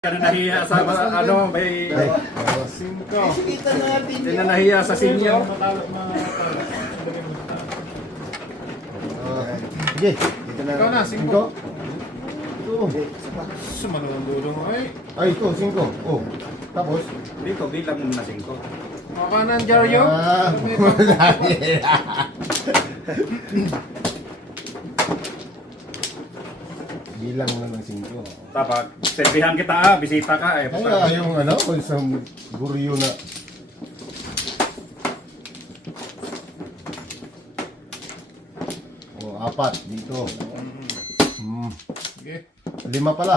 Ka na nahiya sa ano, may... Cinco. Kita natin Hindi na nahiya sa senior. Sige. Dito na. Ikaw na, cinco. Ito. Sumano ang dulong mo eh. Ay, ito, cinco. Oh. Tapos? Dito, bilang mo na 5. Mga kanan, Jaryo. Bilang na ng cinco. Tapos, servihan kita bisita ka eh. Kaya yung ano, isang guryo na. Oh, 4 dito. Sige. 5 pala.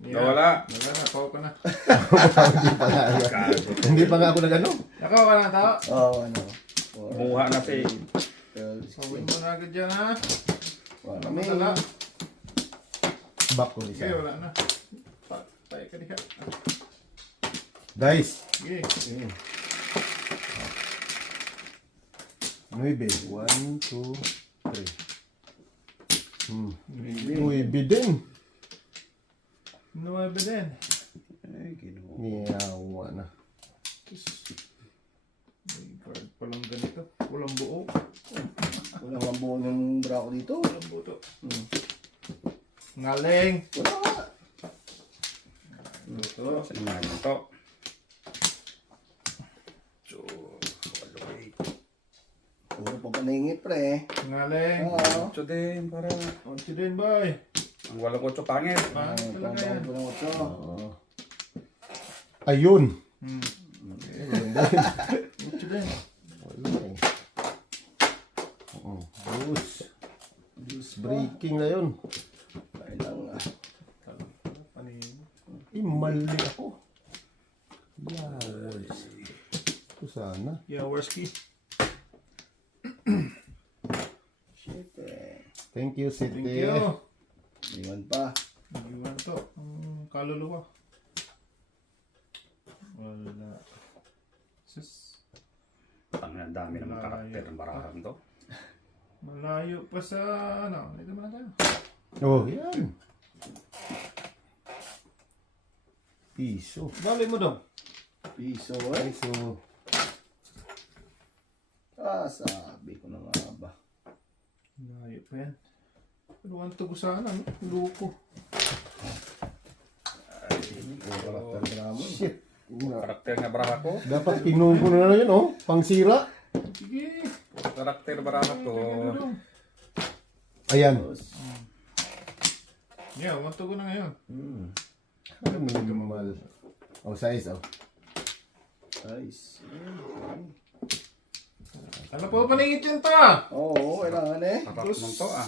Wala. Wala na, pao ka na. Hindi pa nga. Hindi pa nga ako nag-ano. Nakaw ka na, tao. Oo, ano. Buha na si... Sawin mo na agad dyan, ha? Wala Wala masala. Back ko Sige, isa. wala na. Patay ka diha. Dice. Sige. 9. 1, 2, 3. Uy, bidin. Nuwebe din. Ay, kinuha. Niyawa na. May card palang ganito. Walang buo. Walang lambo ng bra ko dito. Walang buto. Ngaling. Wala. Ito, sa inyo ito. Puro pa paningit, pre. Ngaling. Oo. Ito din, para... Onti din, boy. Ang walang 8 pangit. Pangit talaga yan. Pang otso. Oh. Ayun. Onti din. Wala eh. Oo. Juice breaking na yun. Kailang Panin. Mali ako. Yawars. Ito sana. Yawarski. shit, eh. Thank you, City. Thank you. Iwan pa. Iwan to. Ang kaluluwa. Wala. Sus. Ang dami naman karakter ng barahan to. Malayo pa sa ano. Ito ba tayo? Oh, yan. Piso. Bali mo daw. Piso, eh. Piso. Sabi ko na nga ba. Malayo pa yan. Pero ang tugo sana. No? Luko. Karakter drama. Shit. Karakter nga baraha ko. Dapat pinungko na yun, oh. Pangsira. Sige. Karakter baraha ko. Ayan. Yeah, ang tugo na ngayon. Minimal. Oh, size, oh. Nice. Ano po paningit yun ta? Oo, kailangan eh. Tapat ng to ah.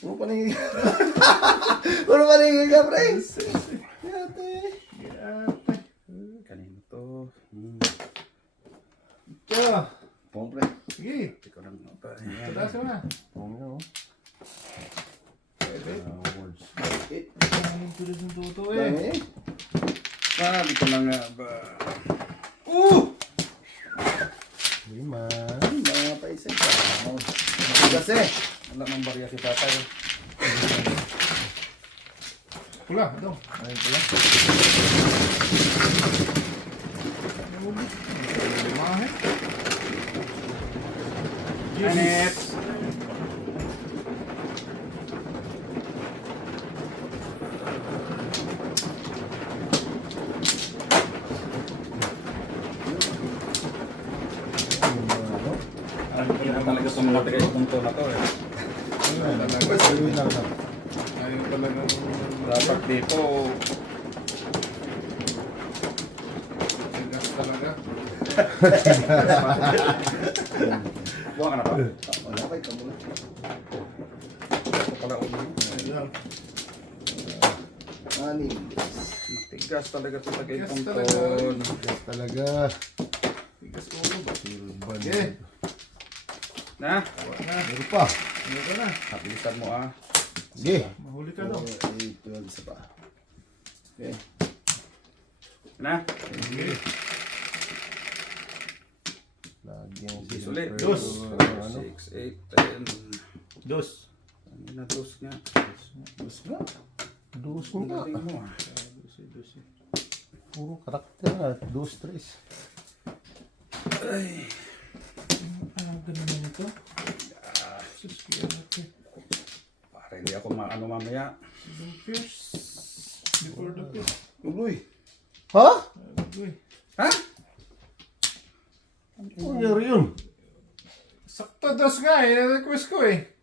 Puro paningin. Puro paningin ka, pre. Yate. Kanino to? Ito. Pong, pre. Sige. Ikaw lang ito. Tadas mo na. Oh, no. Awards. Ang tulis ng tuto eh. Dami eh. Sabi ko na nga ba. Lima. Mga paisa. Matigas eh. Wala nang barya si tatay. Pula, ito. Ayun pala. Limahe. Anet! Alam ko na talaga sumunod yung punto na to eh. Ayun lang. Ayaw talagang Dapat dito, tigas talaga. buha ka na ba? Wala kay kamo. Ito pala ulo. Ayan. Anim. Matigas talaga ito sa Matigas punto. talaga. Yes, talaga. Tigas ulo ba? Silban. Okay. Na, Huwag na. Meron pa. Ano ka na? habilisan mo ah. Sige. Mahuli ka daw. 8, 12 isa pa. Okay. Na, Sige. Lagi ang Sulit. Dos. Ano? 6, 8, 10. Dos. Ano na dos nga? Mas nga. dos nga. Galing mo ah. Dusi. Puro karakter na. Dos, tres. Ay. Ganun na ito. Sus, kaya natin. Para hindi ako maano mamaya. Yung pierce. Before the pierce. Uloy. Ha? Uy. Ha? Ano nangyari yun? Sakto dos nga eh. Na-request ko eh.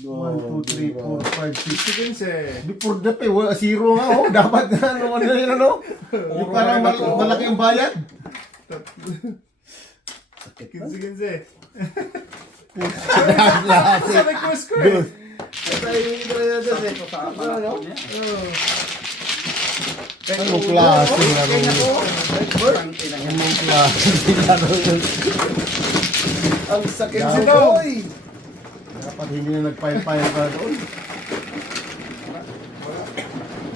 1, 2, 3, 4, 5, 6. 15 eh. Before the pay, wala, zero nga oh. Dapat na ano yun ano? Yung parang malaki ang bayad. 15. Lahat Sa request ko eh. Patay yung iba na dyan eh. Sa panahon niya. Oh. Anong klase laro yun? Ang ina niya. Anong klase laro yun? Ang sakit Daw. si Boy. Dapat hindi na nag-file-file pa doon.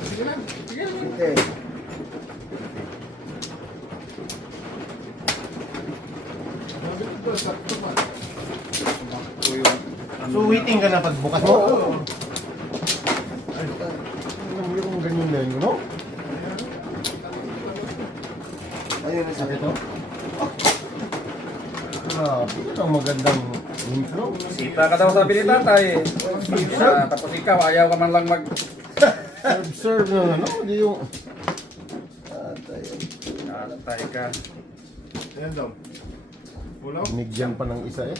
Sige lang. Sige lang. Okay. Sabi ko to, sakto pa. Sumakto yung ano So waiting ka na pagbukas mo? Oo. Ay, yung ganyan na yun, no? Ayun na Sakit sakit. to? Grabe, yun ang magandang intro. Sita ka daw sabi ni tatay. Tapos ikaw, ayaw ka man lang mag... Serve na ano, di yung... Patay. Tatay ka. Ayan daw. Wala ko. Binigyan pa ng isa eh.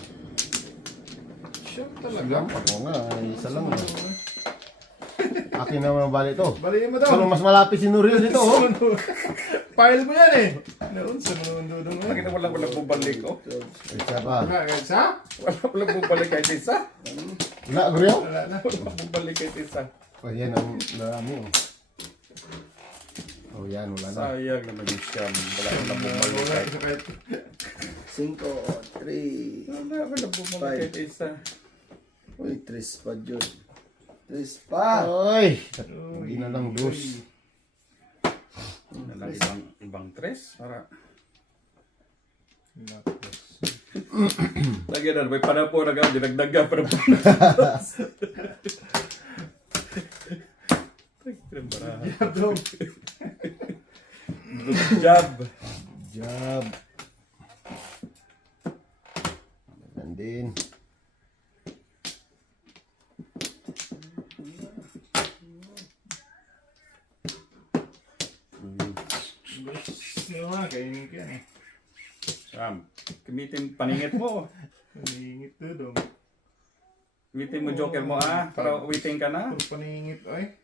Siyam talaga. Silang pa ko nga, isa lang na. Akin naman bali ito. Baliin mo daw. Pero mas malapit si Nuriel dito, oh. File mo yan eh. Noon sa mundo doon eh. Bakit walang bumalik oh? Isa pa. Wala kahit sa? Walang bumalik kahit isa. Wala, Guriel? Wala na. Walang bumalik kahit isa. Oh, yan ang marami, oh. Oh, yan, wala na. Sayang naman yung siyam. Walang bumalik Wala kahit isa kahit. 5, 3. walang bumalik kahit isa. Uy, 3 pa dyan. 3 pa. Ay! Hindi na lang dos. Nalang ibang tres para... Lagi na, may panapo na gawin. Dinagdaga pa na po. Good job. Job. And then, Ano nga, kainin ka yan eh. Sam, gamitin paningit mo. Paningit to dong. Gamitin mo joker mo para waiting ka na. Puro paningit ay.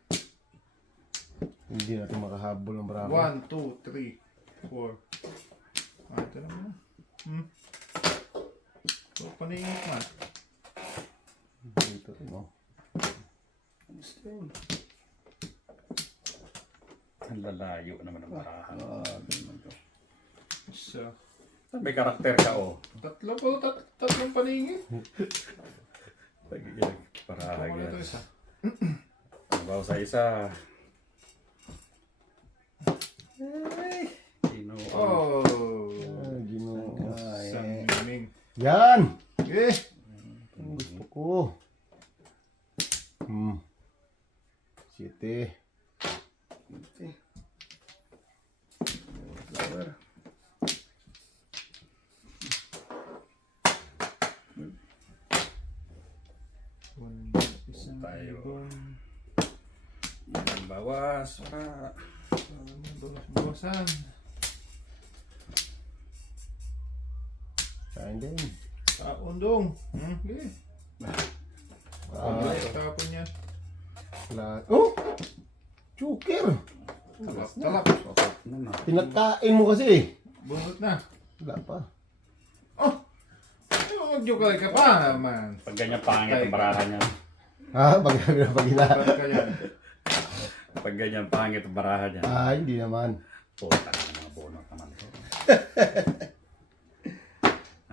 hindi natin makahabol ng bravo. 1, 2, 3, 4. Ito naman. Puro paningit man. Dito rin, oh. Ang lalayo naman ang barahan. So, May karakter ka oh. tatlo po, tatlong paningit. Pagiging Tama parahan na ito yan. isa. Bawa sa isa. Sino? Oh! Ah, Ginoo. Isang miming. Yan! Eh! Ang gusto ko. 7. Flower. Isang Tayo. ibon. Ang bawas. Para... Bawasan. Kain din. Undong. Okay. Tapon niya. Oh! Joker! Talak. Ano na? Pinagkain mo kasi. Bunot na. Wala pa. Oh! Mag-joke ka pa, man. Pag ganyan pangit ang barahan niya. Ha? Pag hina. Ba't ka yan? Pag ganyan pangit ang barahan niya. Ah, hindi naman. Puta na mga bonot naman ito.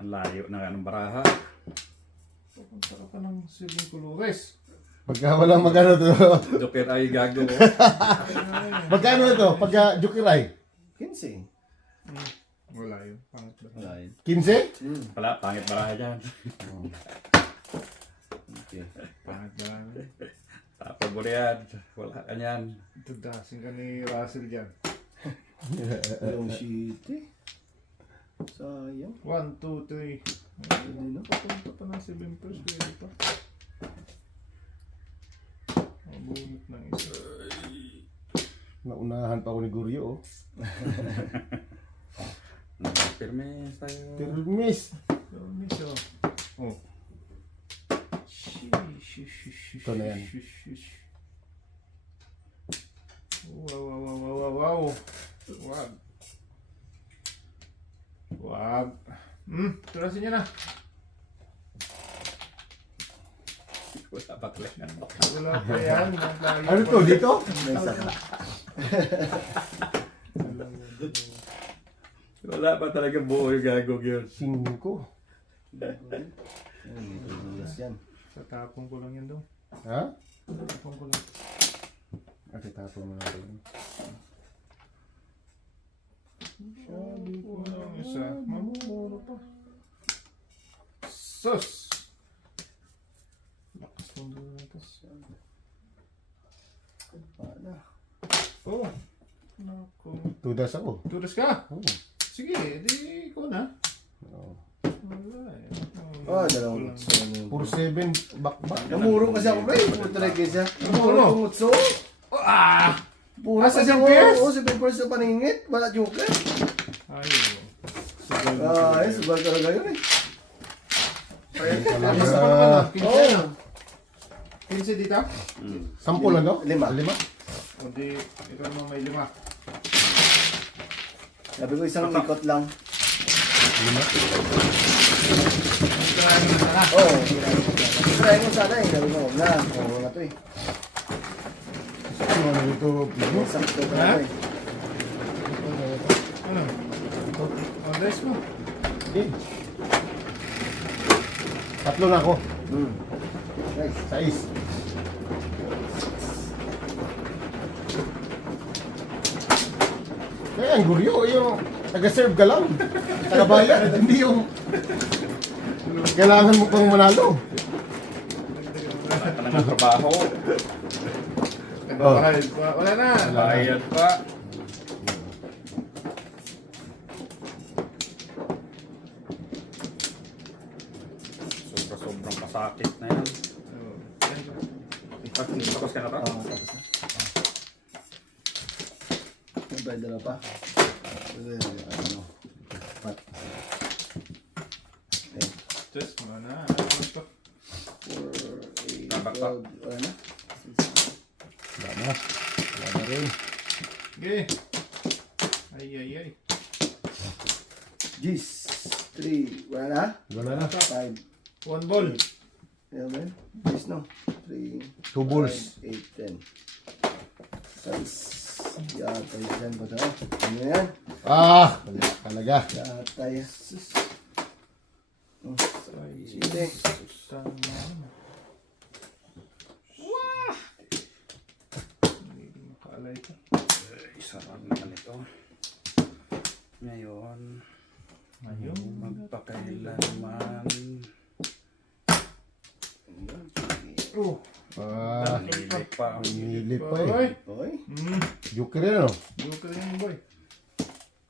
Ang layo ng anong baraha. Pupunta ka ng 7 colores. Pagka walang magano to. Joker ay gago. Magkano ito? Pagka Jokiray? 15. Wala yun. Pangat ba? Wala yun. 15? Wala, pangit baraha dyan. Okay. Pangat ba? Tapos mo na yan. Wala ka yan. Tudasin ka ni Russell dyan. Yung shit eh. Sayang. 1, 2, 3. Hindi na. Papunta pa ng 7 first. Pwede pa. Mabunot ng isa. Naunahan pa ako ni Guryo, oh. Permis tayo. Pero miss. So, miss, oh. Oh. Ito na yan. Wow. Wag. Wag. Turasin niya na. Wala pa talaga. Wala pa yan. Ano to, dito? May saka. Wala pa talaga buo yung gagog yun. 5. Yes yan. Tatapong ko lang yan daw. Ha? Tatapong ko lang. Okay, tapos mo na rin. Sabi ko lang isa. Mamumuro pa. Sus! Lakas ng butas. Paano? Oh! Naku. Tudas ako. Turas ka? Oo. Sige, di ikaw na. Oo. Wala eh. Oh, dalawang utso. Puro 7 bakbak. Namurong kasi ako, pre. Puro talaga siya. Namuro? Namurong utso. Puro Asa kasi si ako. Pierce? Oo, si Pierce sa paningit. Wala joker. Ayun. Ay, sugal talaga yun eh. Isa pa naman ah. 15 Oo. na. 15 dito? 10 lang, no? 5. 5? O di, ikaw naman may 5. Sabi ko isang likot lang. 5? Maraming na sana. Oo. Try mo sana eh. Sabi ko, huwag na. Oo nga to eh. Ano ito? Sakto ka Ha? na eh. Ano? O, rest mo. Okay. 3 na ako. Nice. 6. Kaya ang Guryo, yung taga-serve ka lang. Taga-bayad, hindi yung kailangan mo pang manalo. Wala ka naman trabaho. Nagbabayad pa. Wala na. Bayad pa. Sobrang masakit na yan. Tapos ka na to? Oo, tapos na. May bayad na pa. Ano? Pat. Okay. Just mo na. Ano to? 4, 8, Dapat 12. Wala na? Wala na. Wala na rin. Okay. Ay. Gis. 3. Wala na? Wala na. 5. 1 ball. Ayan ba yun? Gis no? 3. 2 balls. 8, 10. Size. Yatay dyan ba ito? Ano yan? Ah! Wala talaga. Yatay. Sige. Tama naman. Hindi makaalay ito. Sarap naman ito. Ngayon, Ayun. magpakailanman. Oh. Ah, Nilip pa. nilip pa Boy. eh. Boy. Joker yan, ano? Joker yan, boy.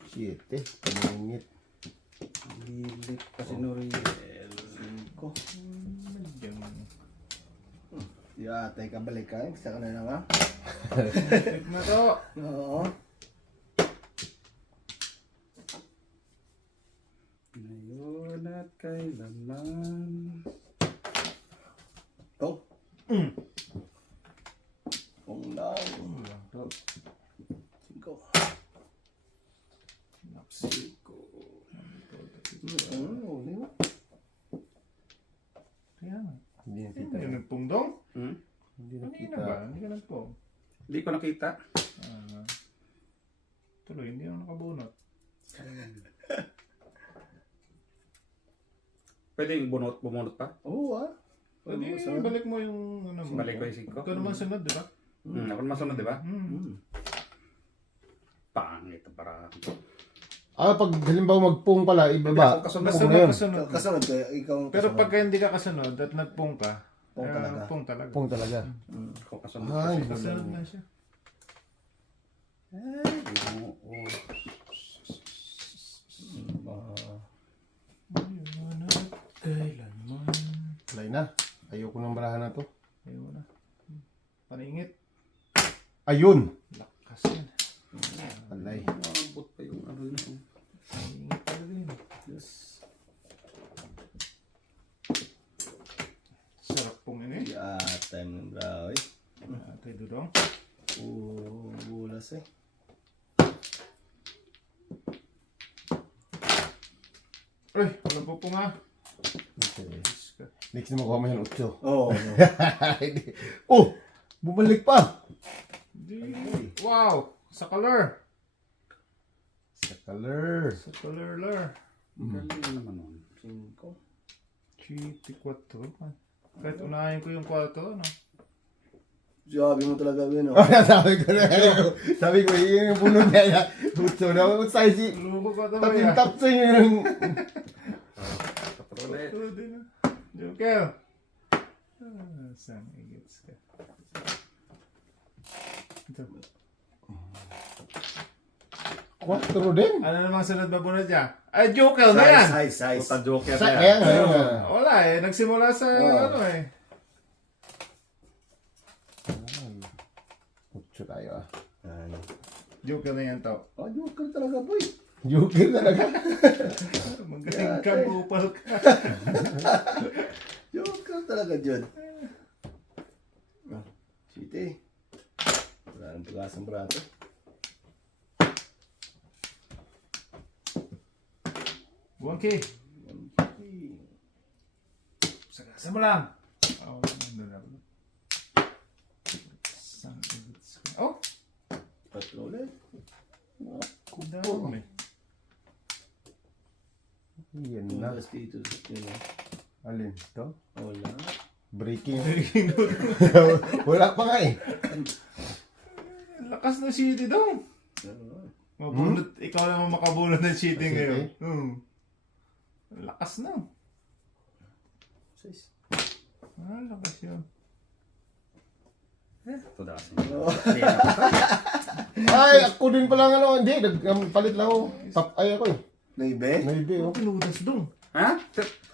7. Pangingit. Nilip pa si Noriel. 5. Yan. Yatay ka balik ka. Isa ka na lang ha? Check na to. Oo. Ngayon at kailanman. Oh. Kung lang. 5. Napsiko. Huli mo. Kaya nga. Hindi Ano nakita. yun, nagpungdong? Hindi Kanina nakita. ba? Hindi ka nagpong. Hindi ko nakita. Tuloy, hindi ako nakabunot. Pwede yung bumunot pa? Oo ah. Pwede, balik mo yung ano mo. Balik ko yung 5. Ikaw naman sunod, di ba? Ako naman sunod, di ba? Pangit ang parang. Ah, pag halimbawa magpung pala, ibaba. Hindi ako kasunod. Pung na yun. Kasunod. Kasunod ka. Ikaw ang Pero kasunod. pagka hindi ka kasunod at nagpong ka, Pong talaga. Pong talaga. Pong talaga. Ako kasunod Ay, kasi. Kasunod na siya. Oo. Ayun at kailanman. Alay na. Ayoko ng barahan na to. Ayun na. Paningit. Ayun! Lakas yan. Alay. Maambot pa yung ano yun. Paningit talaga yun. Yes. Sarap pong yun eh. Time ng braw eh. Kay Dudong. Bulas eh. Ay, wala po nga. Okay. Next na makuha mo yung 8. Oo. Oh! Bumalik pa! Wow! Sa color. Sa color. Sa color. Galing naman nun. 5. Chiti 4. Kahit unahin ko yung 4, no? Sabi mo talaga yun, Oh, sabi ko na. Sabi ko, yun yung puno niya. Gusto na ako sa si... Lubo ko ito ba yan? Tapin-tap sa yung... Ulit. Ito din ah. Joker. Saan igits ka? Ito. 4 din. Ano namang sunod ba bunod niya? Ay, Joker na yan! Size. Puta joker Sa na kaya yan. nga. Wala eh. Nagsimula sa ano eh. 8 tayo ah. Joker na yan to. Joker talaga boy. Joker talaga. Magaling ka, bupal ka. Joker talaga dyan. City. Wala nang pag-asang brato. Buwangki. Sagasa mo lang. Oh, ano na ba? Saan igits ka? Oh! Patrol eh. Dami. Yan na. Bulas dito. Alin? Ito? Wala. Breaking. Wala pa nga eh. Lakas ng city daw. Mabunot, ikaw naman makabunot ng city City? ngayon. Lakas na. Size. Lakas yun. Ito da kasi. Ay, ako din pala ano. Hindi, palit lang ako. Ay ako eh. Naibe? Maybe oh. Pinudas dong. Ha?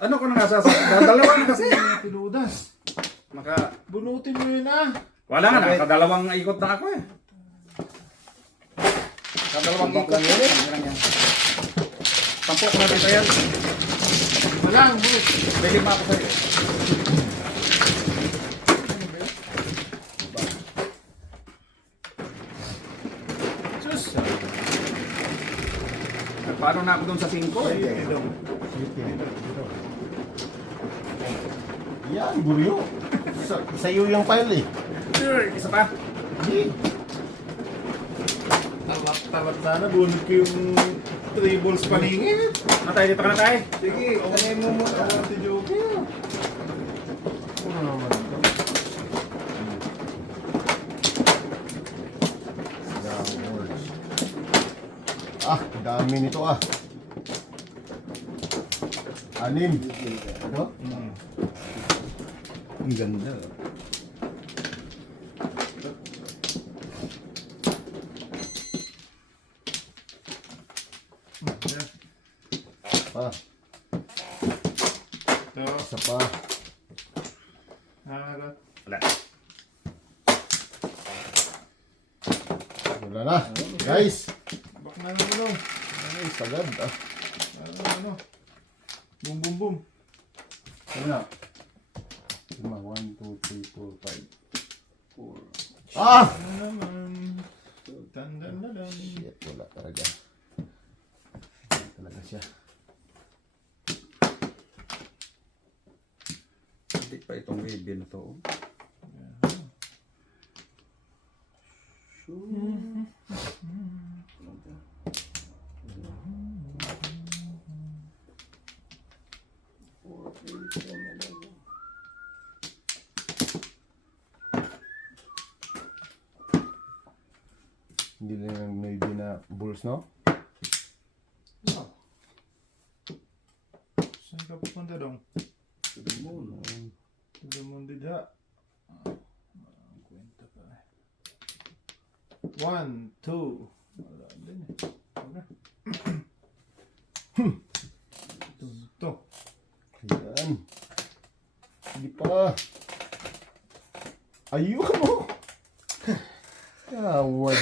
Ano ko na nga sasabi? Dalawa na kasi. Pinudas. Bunutin mo yun ah. Wala nga, nakadalawang ikot na ako eh. Kadalawang ikot na yun. Tampok na dito yan. Walang bunot. May 5 ako sa'yo. Sus. Paano na ako dun sa 5 eh? Dong. Yan, buryo. Sa'yo yung file eh. Isa pa. Hindi. Talat sana. Bunot ko yung 3 balls paningin. Natay, dito ka na tayo. Sige, kanay mo muna. Si Joker. Ano naman ito? Downwards. Ah, dami nito ah. 6. Ito? Ang ganda. Pa. Ito. Isa pa. Wala. Wala na. Guys. Bak na naman. Ay, sagad ah. Ano? Boom, boom, boom. Ano na? 1, 2, 3, 4, 5. 4. Ah! Ano naman? Tandan. Shit, wala talaga. Wala talaga siya. Hindi pa itong baby na to. Hindi na yung maybe na bulls, no? Wow. Saan ka pupunta dong? Sige mo. Tignan mo dida. 1, 2. Wala din eh. Wala. Ito. Ayan. Hindi pa. Ayun mo. Tawad.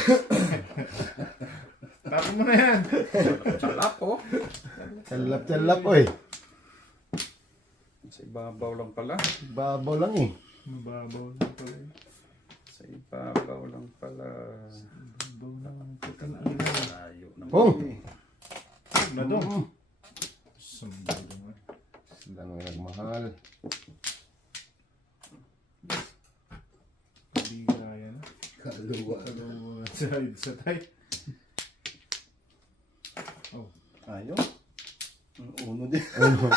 Tapos mo na yan. Salap oh. Talap-talap, oy. Sa ibabaw lang pala. Babaw lang eh. Mababaw na pala eh. Sa ibabaw lang pala. Mababaw na ang putang ina. Layo naman. Oh. Na doon. Sambal naman. Sila nang nagmahal. Kabigaya na. Kaluwa. Kaluwa sa tay. Oh. Ayaw. Uno din. Ano?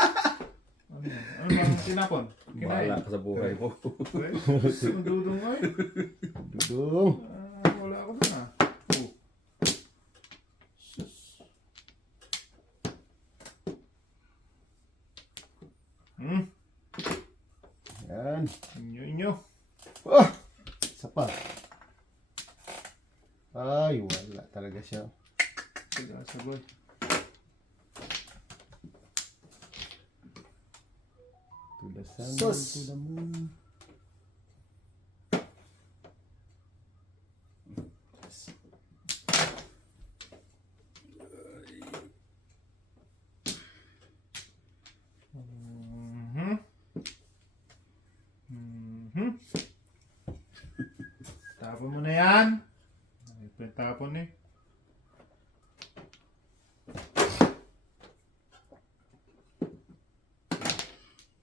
Ano bang tinapon? Bahala ka sa buhay mo. Ang dudong ay. Dudong. Wala ako doon ah. Oh. Sus. Yan. Inyo. Ah! Isa pa. Ay, wala talaga siya. Sagoy. To the sun, Sus. to the moon. Tapon mo na yan. Ay, tapon eh.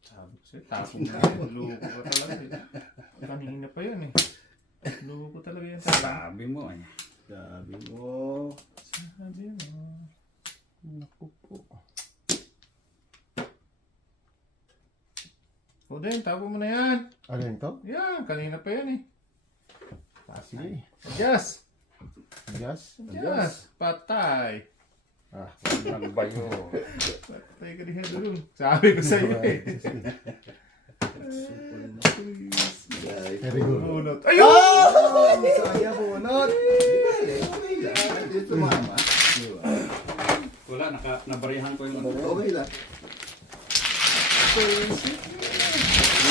Sabi ko sa'yo, tapon mo na yan. Luko ka talaga eh. Kanina pa yan eh. Luko talaga yan. Sabi mo eh. Sabi mo. Sabi mo. Naku po. O din, tapon mo na yan. Ano yun to? Yan, kanina pa yan eh. Sige. Adjust. Yes. Adjust. Patay. Ah. Ano ba yun? Patay ka diyan doon. Sabi ko sa'yo eh. Very good. Bunot. Ayun! Saya bunot. Okay lang. Dito tumama. Wala, nabarihan ko yung ano. Okay lang.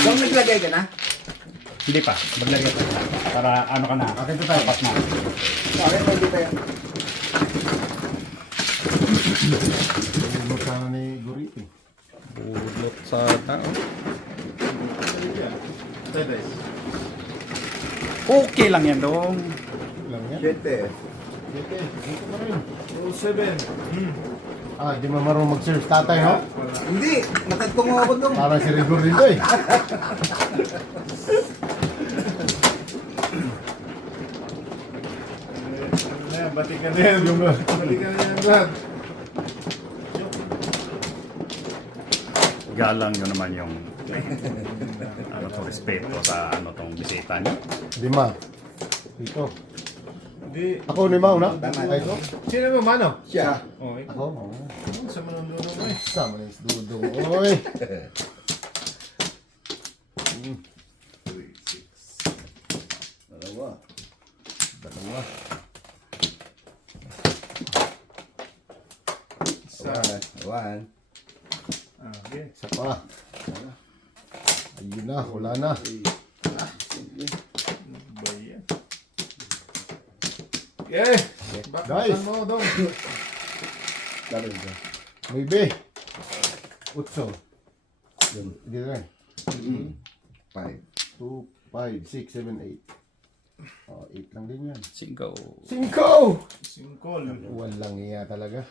Bang naglagay ka na? Hindi pa, maglagay pa. Para ano ka na, Akin to tayo. tapat na. Okay, pwede tayo. Tulog sana ni Guriti. Bulot sa tao. Okay lang yan dong. Lang yan. 7. Sige. Dito na rin. 07. Ah, di mo marunong mag-serve tatay, no? Hindi. Natagpong mo ako dong. Parang si Rigor dito eh. Ano na yan, batikan na yan. Batikan na yan lahat. Galang yun naman yung ano to, respeto sa ano tong bisita niyo. Lima. Dito. Hindi. Ako ni Mau na. Tama. Ay, ito. Sino mo, mano? Siya. Oh, ikaw. Ako. Oo. Sa manunduno mo eh. Sama na yung dudong. Oy. 3, 6. Dalawa. Dalawa. Isa. One. Ah, okay. Isa pa. Ayun na. Wala na. Sige. Ba yan? Okay. Guys. Bakit mo, dong? Dalawa ka. 9. Utso. Yun. Dito na. 5. 2, 5, 6, 7, 8. Oh, 8 lang din yan. Singo. 5! Singkol. Walang iya talaga.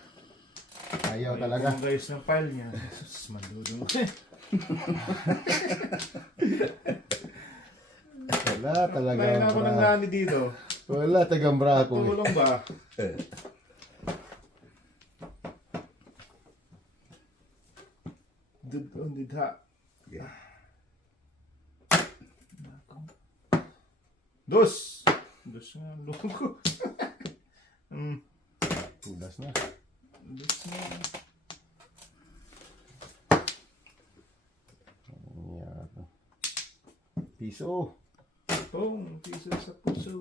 Ayaw talaga. Yung guys ng file niya. Sus, mandudong. Wala talaga. Kaya na ako ng nani dito. Wala tagang brako. Tulong ba? Dudon didha. Dos! Dos nga ang loko ko. Tulas na. Dos nga. Yan. Piso. Pong, piso sa puso.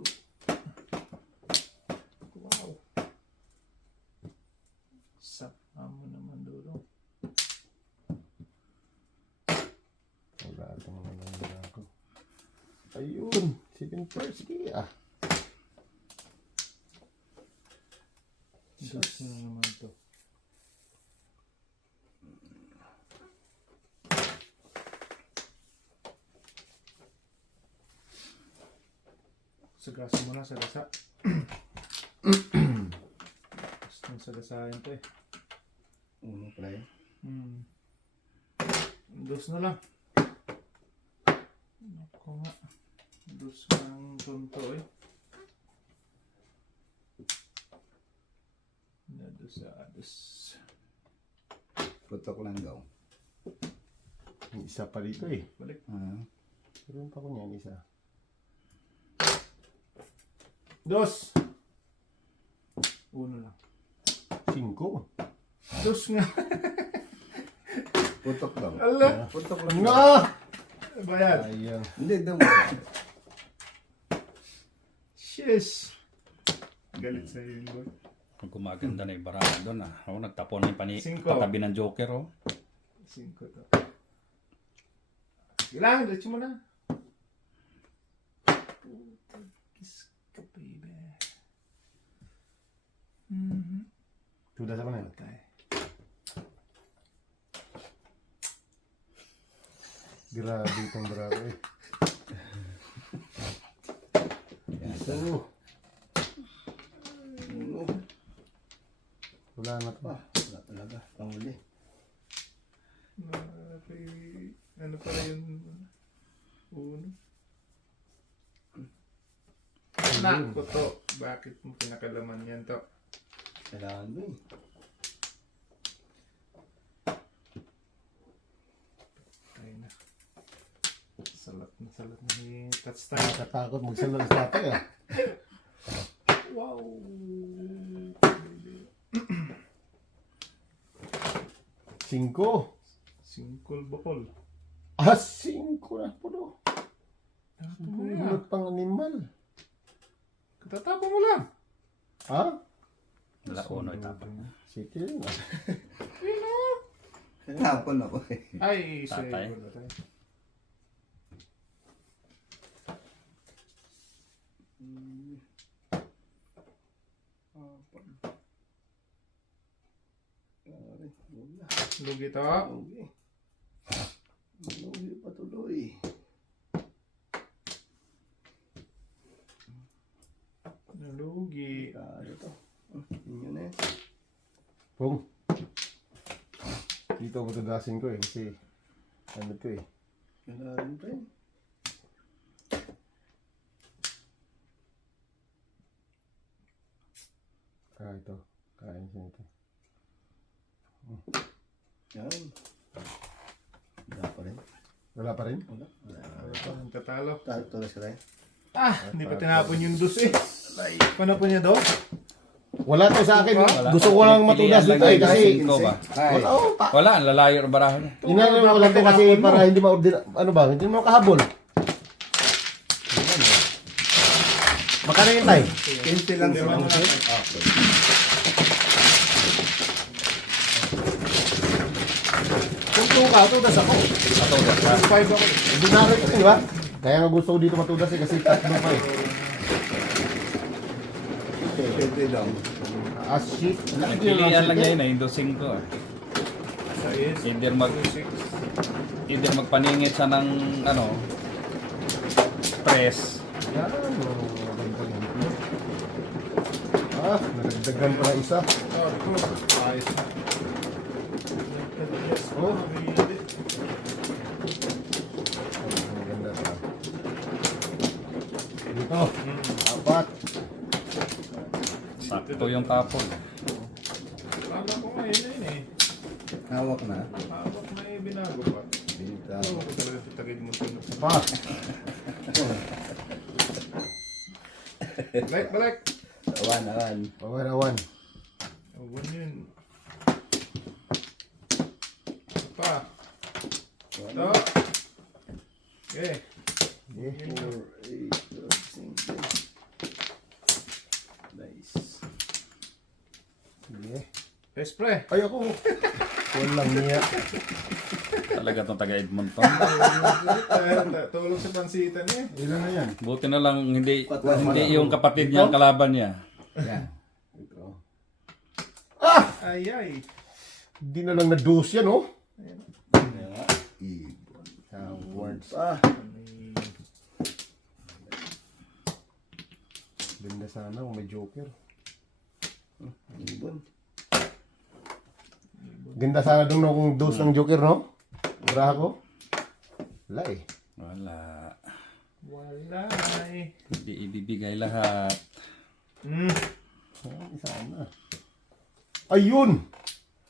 Ayun. 7 per. Sige ah. Dos na naman to. Sagasa mo na, sagasa. Gusto nang sagasahin to eh. Uno pala yun. Dos na lang. Ako nga. Dos ng tonto eh. Dos. Putok lang daw. May isa pa dito eh. Balik. Meron pa ko niyan isa. Dos. Uno lang. 5. Dos nga. Putok daw. Ala. Putok lang. Ano? Bayad. Ayun. Hindi daw. Shish. Galit sa'yo yun, boy. Gumaganda na yung baraha doon ah. Ako nagtapon na yung Cinco. patabi ng Joker oh. 5 to. Ilang, diretso mo na. Kiss ka, baby. Tudas ako na yun. Patay. Grabe itong bravo eh. Isa mo. Uno. Wala na to. Wala talaga. Panguli. Ano pala yung uno? Nako to. Bakit mo pinakalaman yan to? Kailangan mo eh. Tayo na. Salat na yung touch time. Nakatakot magsalal sa tatay ah. Wow! 5. Singkol bakol. Ah, 5 na po do. Tapo mo yan. Ulot pang animal. Katatapo mo lang. Ha? Wala uno itapon. Sige na. Hapon ako eh. Ay, Tatay. sa'yo ko na tayo. Lugi to. Okay. Lugi pa tuloy. Nalugi. Ano to? Yun eh. Pong. Dito ko tudasin ko eh. Kasi ano to eh. Kailangan pa yun. Ah, ito. Kain siya ito. Yan. Wala pa rin. Wala pa rin? Wala. Ito, ang tatalo. Tulas ka tayo. Hindi pa tinapon yung dos eh. Paano po niya daw? Wala to sa akin. Wala. Gusto ko lang matudas Pilihan dito eh. lang Kasi yung cinco ba? wala, oh, Wala, ang lalayo ng baraha niya. inano ko lang to kasi para hindi ma-order. Ano ba? Hindi mo makahabol. Makano yun tayo? 15 lang sa mga. Kung tuka, tudas ako. Matugas pa. 5 ako. Hindi na rin, di ba? Kaya nga gusto ko dito matudas eh kasi tatlo pa eh. 20 lang. Ah, shit. Pilihan lang niya yun eh, yung dosing ko eh. Size. Either magpaningit siya ng ano, press. Yan, maganda yan. Ah, nagdagdagan pa ng isa. Ayos na. Oh. Maganda pa. Dito, apat. Sakto yung tapon. Kala ko nga yun eh. Hawak na. Hawak na yung binago pa. Dito. Ano ko talaga titagid mo ito. Pa. Balik! Awan, awan. Awan, awan. Awan yun. Pa. Ito. Okay. Okay. 4, 8, 12, 15. Nice. Sige. Test pre. Ay ako. Walang niya. Talaga itong taga Edmonton. Tulog sa pansitan eh. Ilan na yan? Buti na lang hindi yung kapatid niya ang kalaban niya. Yan. Ito. Ay ay. Hindi na lang na-dose yan, oh. Kaya nga. Ibon. Words. Ganda sana kung may joker. Ibon. Ganda sana doon no, kung dose ng joker, no? Bra ko. Wala eh. Wala. Wala eh. Hindi ibibigay lahat. Ay, sana. Ayun!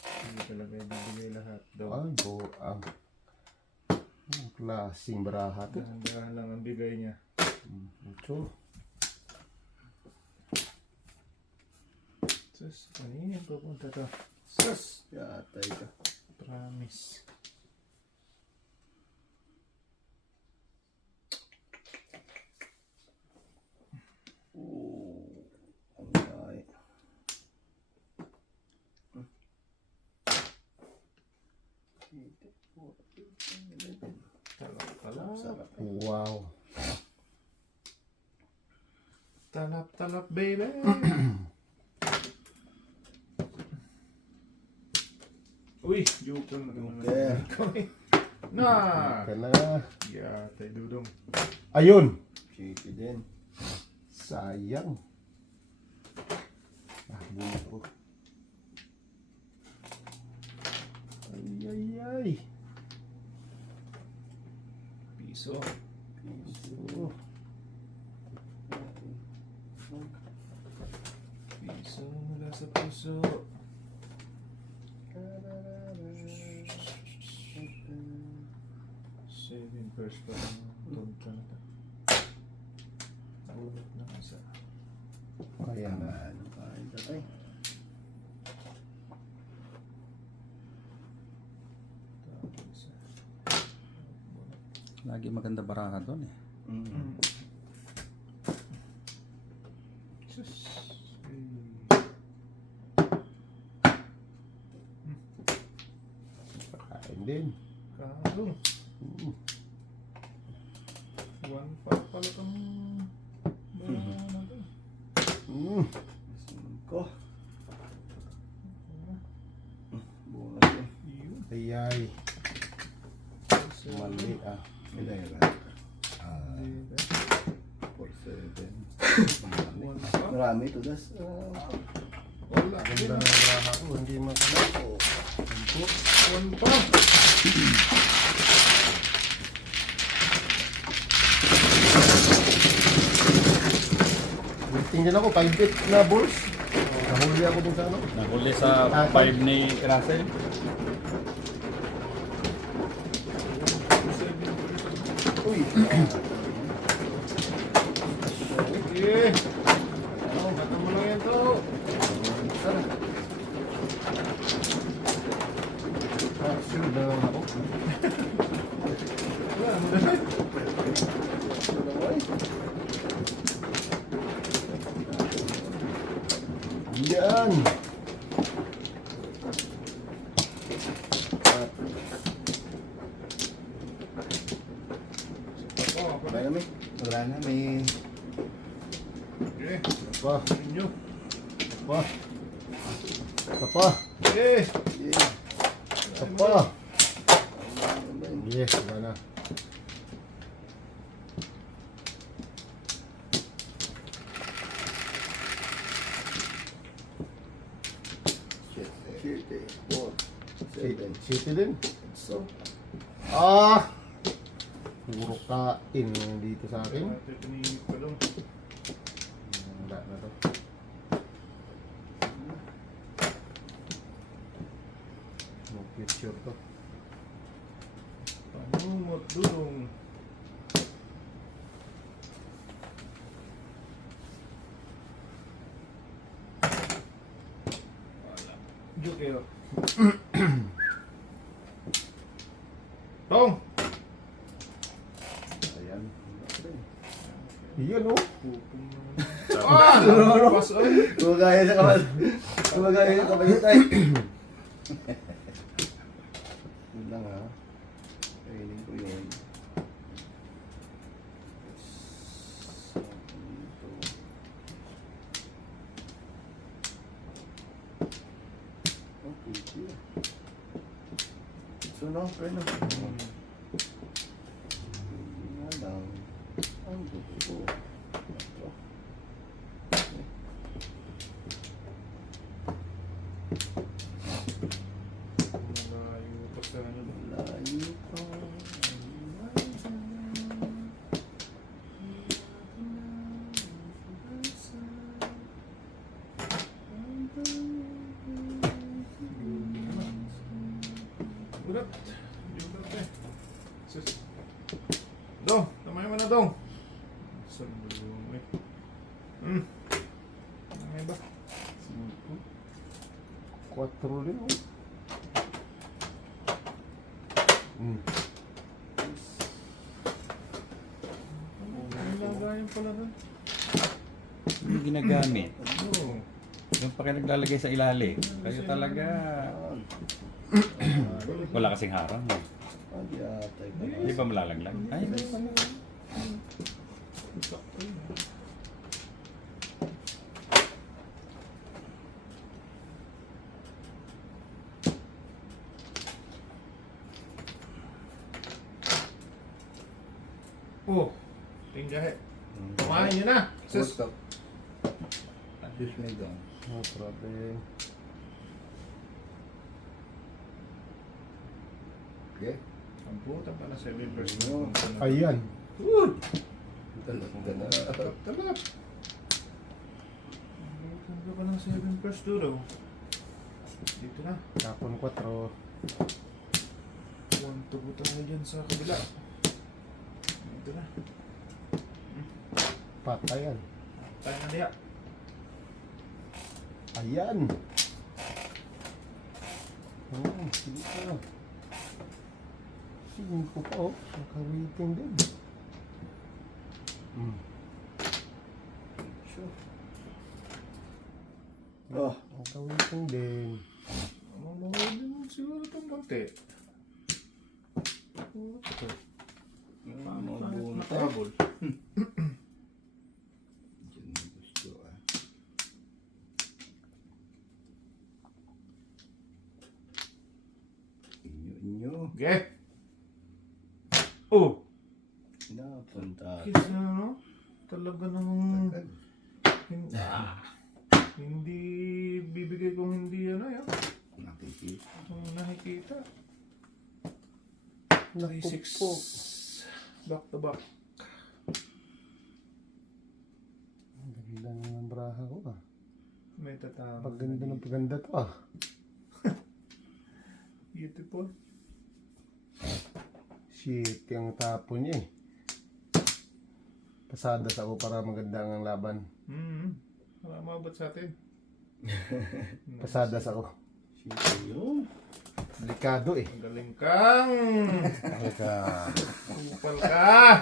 Hindi talaga ibibigay lahat daw. Ay, ang klaseng baraha to. Dahan lang ang bigay niya. Ito. Sus, kanina pupunta to. Sus. Yatay ka. Promise. Ay. Talap. Wow. Talap, baby. Uy, joker na naman. Joker. Na! Ito na. Yatay dudong. Ayun! Chiki din. Sayang. Buko. Ay. Piso. Piso. Piso mula sa puso. Saving first pa lang. Tonto na to. Naulot na isa. Ayan na. Ano pa? Tatay. Tapos isa. Lagi maganda baraha doon eh. Sus. Kain din. Kalo. 1-5 pala itong baraha na to. Ko. Bunga ko. Yun. Ayay. Mali ah. Ilan yun? Diba? 4-7. Marami ito. Das. Wala. Ganda ng baraha ko. Hindi makala. One pa. Tingnan ako, 5 bit na balls. Nahuli ako dun sa ano. Nahuli sa 5 ni Russell. Uy. Sige. Bata mo lang yan to. Sure na lang ako. Wala mo na. Yan. Wala na may. Wala na may. Okay. Pa. Inyo. Pa. Pa. Eh. Yeah. Pa. Yes, wala na. Chiki. 4-7. City din. So. Ah! Puro kain dito sa akin. Ate, pinihit ko lang. Wala na to. No future to. Panumot dulong. Wala. Joker. Tong! Ayan. Iyan oh. Ah! Pas on! Kung kaya sa kamal. Kumagaling ka ba yun tayo? Yun lang ha. Kainin ko yun. Okay. So no, friend. Nga lang. Ang gusto ko. Ito. Malayo pa sa ano ba? Layo pa. Gulat. Gulat eh. Sus. Dong, tamay mo na dong. Sa bulong eh. Ano ba? 4 rin oh. Ang lagayan pala doon. Yung ginagamit. Oo. Yung pa kayo naglalagay sa ilalim. Kayo talaga. Wala kasing harang. Hindi atay ka. Hindi ba malalaglag? Ay, Sakto yun. Oh, tinggahe. Kumain nyo na. Sus. Sus. Sus may dong. No problem. Okay. Ang puta pa na 7%. Ayan. Talap. Ang pa ng 7% daw. Dito na. Tapon 4. 1 to go tayo dyan sa kabila. Dito na. Patayan. Tayo na diya. Ayan. Sige ka. 5 pa oh. Naka-waiting din. Sure. Oh. Naka-waiting din. Mamahuli mo siguro itong konti. Ito. Mamabunta. Nakabol. Diyan mo gusto ah. Inyo. Okay. Oh! Napunta. Kisa ano? Talaga namang Tagal. hindi bibigay kung hindi ano yan. Nakikita. Kung nakikita. Naku 36 po. back to back. Ang ganda ng braha ko ah. May tatama. Paganda ng paganda to ah. Beautiful. Shit, yung tapo niya eh. Pasadas ako para maganda ang laban. Wala mabot sa atin. Pasadas ako. Sino yun? Delikado eh. Ang galing kang! Halika. Kupal ka!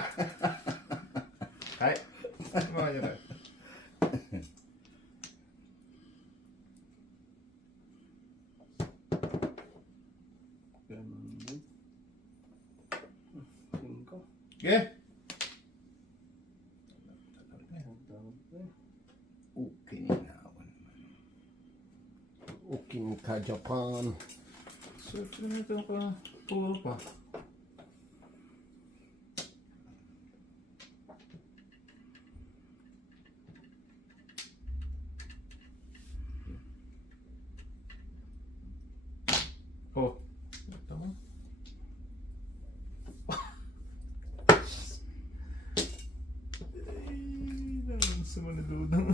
Ay! Mga nyo na. Ganda. 5. Okay! Okay na ako naman. Okay ka Japan. So, ito ka puro pa. Oh. Ito mo. Ay, naman sa manadudang.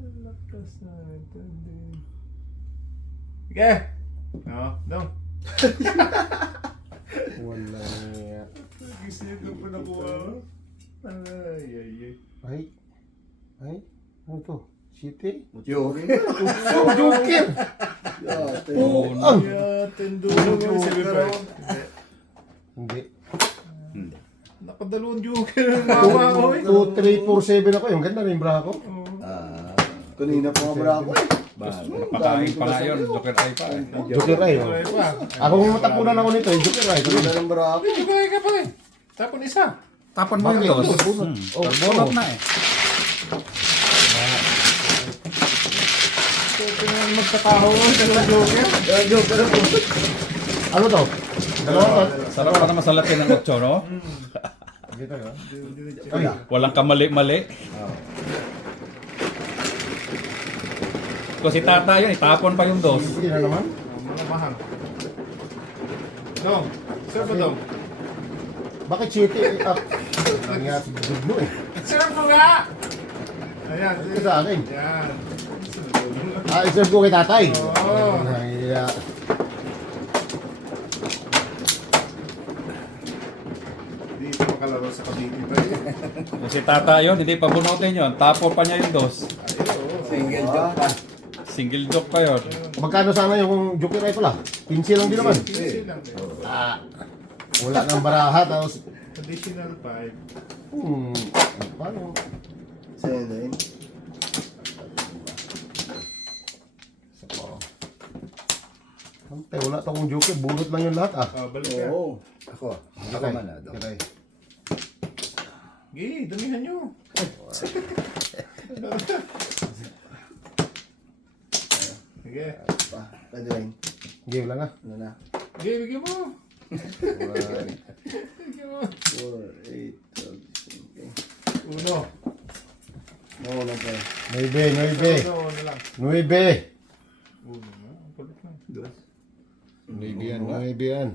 Ang lakas na ito. Sige! No, dong. Wala niya. Gising ko pa nakuha. Ay, ay, ay. Ay. Ay. Ano to? City? Joke. Oh, Joker! Yate. Oh, ang! Yeah, tendulong yung Joker. 75. Hindi. Hindi. Nakadalawang joker ang mama ko eh. 2, 3, 4, 7 ako. Yung ganda na yung braha ko. Oo. Ah. Kanina pa nga bara ako eh. Napakain pa nga yun. Joker eye pa. Joker Eye. Oh. Joker pa. Ako kung matapunan ako nito, Joker Eye. Kanina lang bara ako. Joker ka pa eh. Tapon isa. Tapon mo yung dos. Bunot na eh. Joker na magkataho. Dalawa Joker. Joker ako. Ano to? Dalawa to? Sarap pa naman sa laki ng 8, no? Dito yun. Ay. Walang kamali-mali. Kung si tata yun, itapon pa yung dos. Sige na naman. Mga mahal. Dong. Sir pa dong. Bakit chiti? Nangyari sa dugno eh. Sir po nga! Ayan. Ito sa akin. Yan. Iserve ko kay tatay. Oo. Nahiya. Dito makalaro sa Cavite pa eh. Kung si tata yun, hindi pa bunutin yun. Tapon pa niya yung dos. Single job pa. Single joke pa yun. Magkano sana yung Joker Eye pala? 15 lang din naman. Easy lang eh. Wala nang baraha. Tapos, Additional 5. paano? Sa'yo din. Ante, wala akong Joker. Bunot lang yung lahat ah. Balik ka. Oo. Ako. Ako manado. Okay. Gi, damihan nyo. Sige. Pa. Pwede rin. Game lang ah. Ano na? Gi, bigyan mo. 1, Bigyan mo. 4, 8, 12, 15. Uno. Oo lang pa. 9. Uno lang. 9. Uno na. Ang kulit na. 9 yan. 9 yan.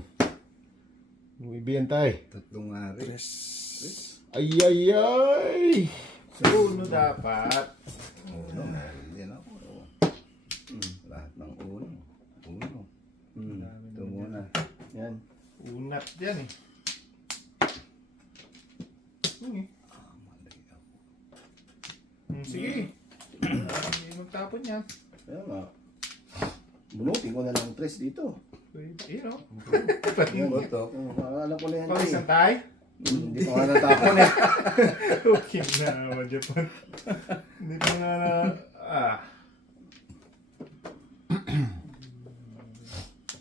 9 yan tay. Tatlong ari. Ay ay ay. Uno dapat. Uno. Yan ako. Lahat ng uno. Uno. Ito muna. Yan. Unat yan eh. Sige. Hindi magtapon yan. Kaya nga. Bunutin ko na lang 3 dito. Pwede, no? Yung bato. Alam ko na yan. Pag isang tayo? Hindi ko nga natapon eh. Okay na, Japan. Hindi pa nga na...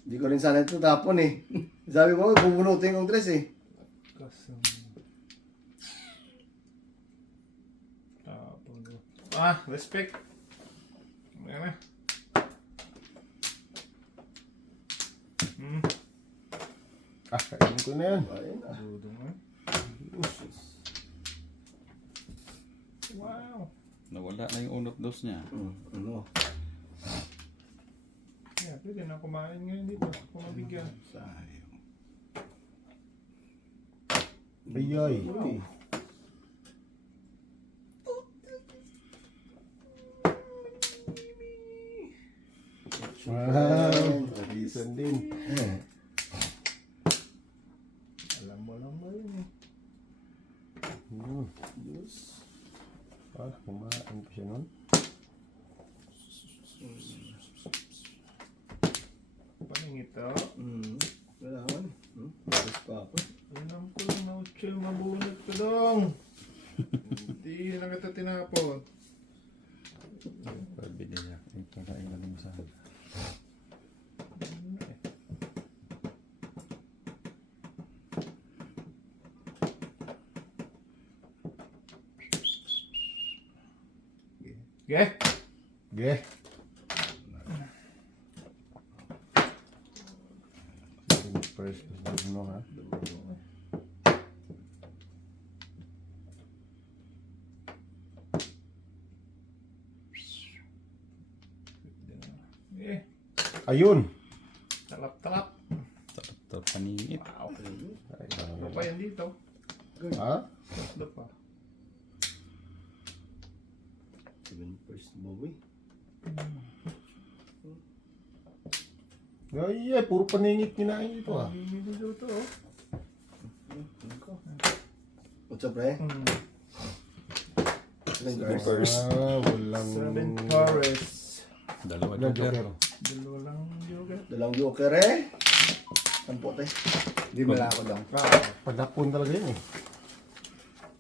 Hindi ko rin sana ito tapon eh. Sabi ko, bubunutin kong 3 eh. Kasam. Tapon. Respect. Ayan na. Kainin ko na yan. Ayun na. Dudong eh. Wow. Nawala na yung unot dos niya. Ano? Yeah, pwede na kumain ngayon dito. Kung mabigyan. Sayang. Ay ay. Uy. Wow. Reason din. Alam mo lang ba yun eh. Diyos. Kumain ko siya nun. Paning ito. Wala naman. Tapos pa ako. Alam ko lang na chill mabunot ko dong. Hindi na kita tinapon. Pabili niya. Ito na yung sa Okay? Ge. First, no ha. Eh, Ayun. talap-talap. Ito, paningit. Wow. Ano pa yan dito? Ha? Tatlo pa. 7 first bowie. Ay ay, puro paningit kinain ito ah. Hindi dito to oh. What's up, pre? Walang... 7 Taurus. Dalawa Walang joker. joker. Dalawa lang yoga. Dalang joker eh. Sampo tayo. Hindi mo lang ako lang. Padapon talaga yun eh.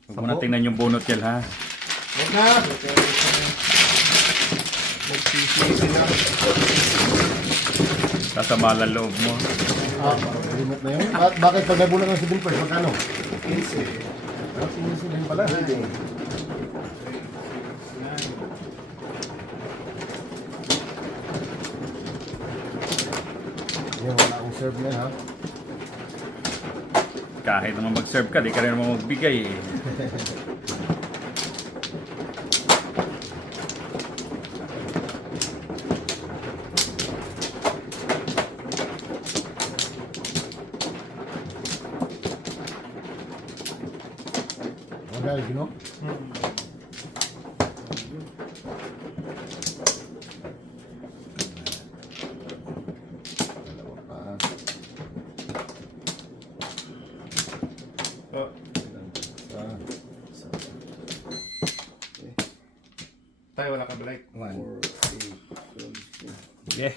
Huwag mo na tingnan yung bunot yan ha. Huwag na! Nagsisisi na. Kasama lang loob mo. Limit na yun. Bakit pag nabulan ng 7 first, magkano? 15. Sinisi din pala. Yan, wala akong serve na ha. Kahit naman mag-serve ka, di ka rin naman magbigay eh. Wala, you know? Oh, tayo wala ka balik. 4, 8, 12, Yeah.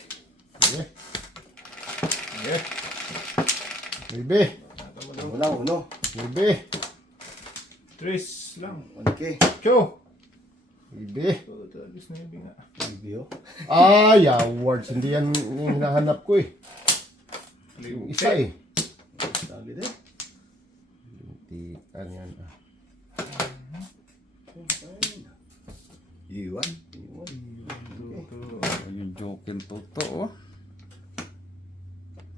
Okay. Okay. Baby. wala, uno. Baby. Tris lang. Okay. Cho! Baby. Oh, talis na yung binga. Review. Ay, awards. Hindi yan yung hinahanap ko eh. Yung isa eh. Sabi din. Ano yan? Iwan. Yung joke yung totoo.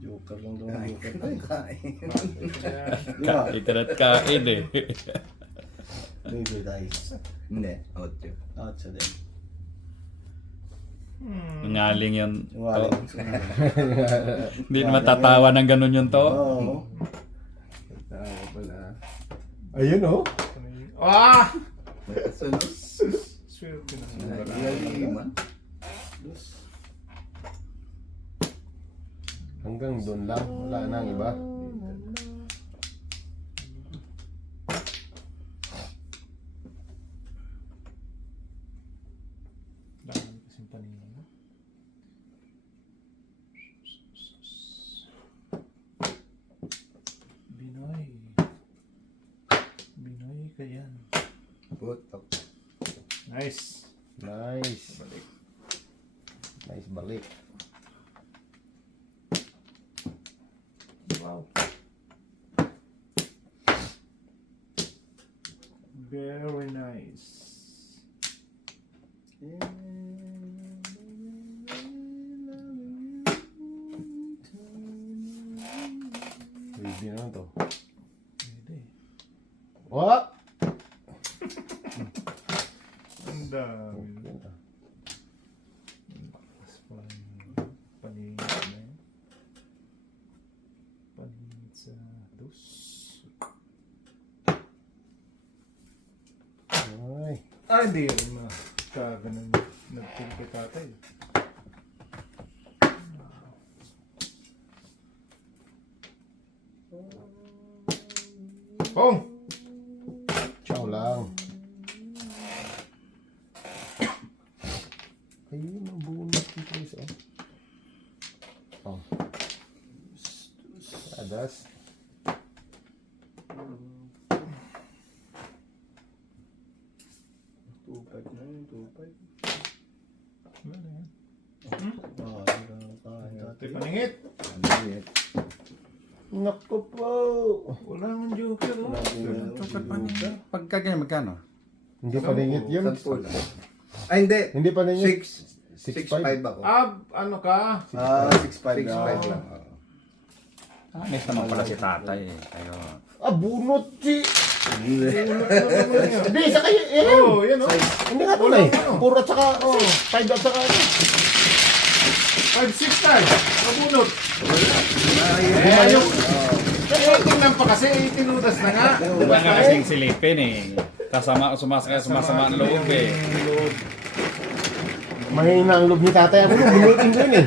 Joker lang daw. Joker pa eh. Kain ka na't kain eh. Maybe dice. Hindi. 8. 8 din. Ngaling yun. Wala. To. Hindi naman tatawa ng ganun yun to. Oo. Tawa pala. Ayun oh. Ah! Sunod. Swerte na. Lima. Hanggang doon lang. Wala nang iba. Dami kasing paningin. Binoy. Binoy ka yan. Putok. Nice. Nice. Balik. Nice balik. Wow. Very nice. Baby na to. Pwede. What? Ang dami. Bakas pa yung paningit na yun. Paningit sa dos. Ay. Ay, hindi rin na. Kaganon nagpumpi tatay. Pong! Ciao lang. Ayun ang bunot dito isa. Oh. Adas. Tupad na yun. Tupad. Ano na yan? Dati Paningit! Naku po. Wala nang joker, oh. Pagka ganyan, magkano? Hindi pa ningit yun. Ay, hindi. Hindi pa ningit. 6'5 6'5 ako. Ano ka? 6'5 lang. Miss naman pala si tatay eh. Kayo. Ah, bunot si. Hindi. Hindi, sa kayo. Eh. Oh, yan, oh. Hindi nga to na eh. Puro at saka, 5 at saka ano. 5-6 tayo. Mabunot. Eh, Ayun. Tingnan pa kasi, tinudas na nga. Wala nga kasing silipin eh. Sumasama ang loob eh. Mahina ang loob ni tatay. Ako bunutin ko yun eh.